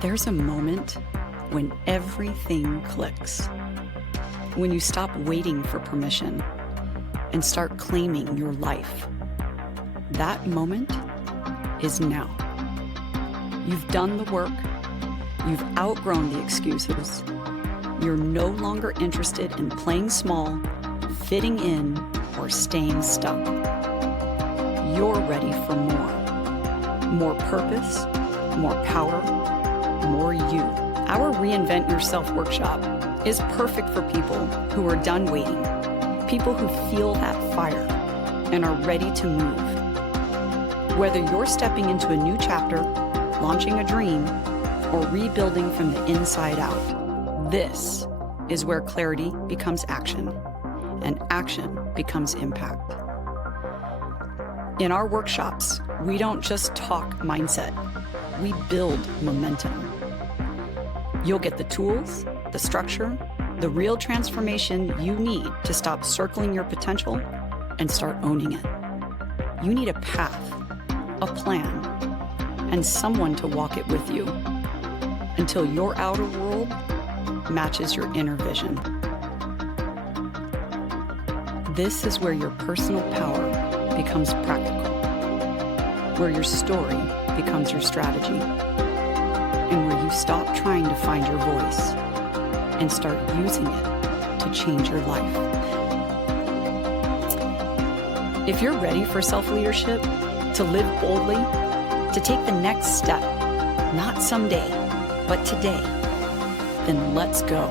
There's a moment when everything clicks. When you stop waiting for permission and start claiming your life. That moment is now. You've done the work. You've outgrown the excuses. You're no longer interested in playing small, fitting in, or staying stuck. You're ready for more. More purpose, more power, more you. Our Reinvent Yourself workshop is perfect for people who are done waiting, people who feel that fire and are ready to move. Whether you're stepping into a new chapter, launching a dream, or rebuilding from the inside out, this is where clarity becomes action, and action becomes impact. In our workshops, we don't just talk mindset, we build momentum. You'll get the tools, the structure, the real transformation you need to stop circling your potential and start owning it. You need a path, a plan, and someone to walk it with you until your outer world matches your inner vision. This is where your personal power becomes practical, where your story becomes your strategy, and where you stop trying to find your voice and start using it to change your life. If you're ready for self-leadership, to live boldly, to take the next step, not someday, but today, then let's go.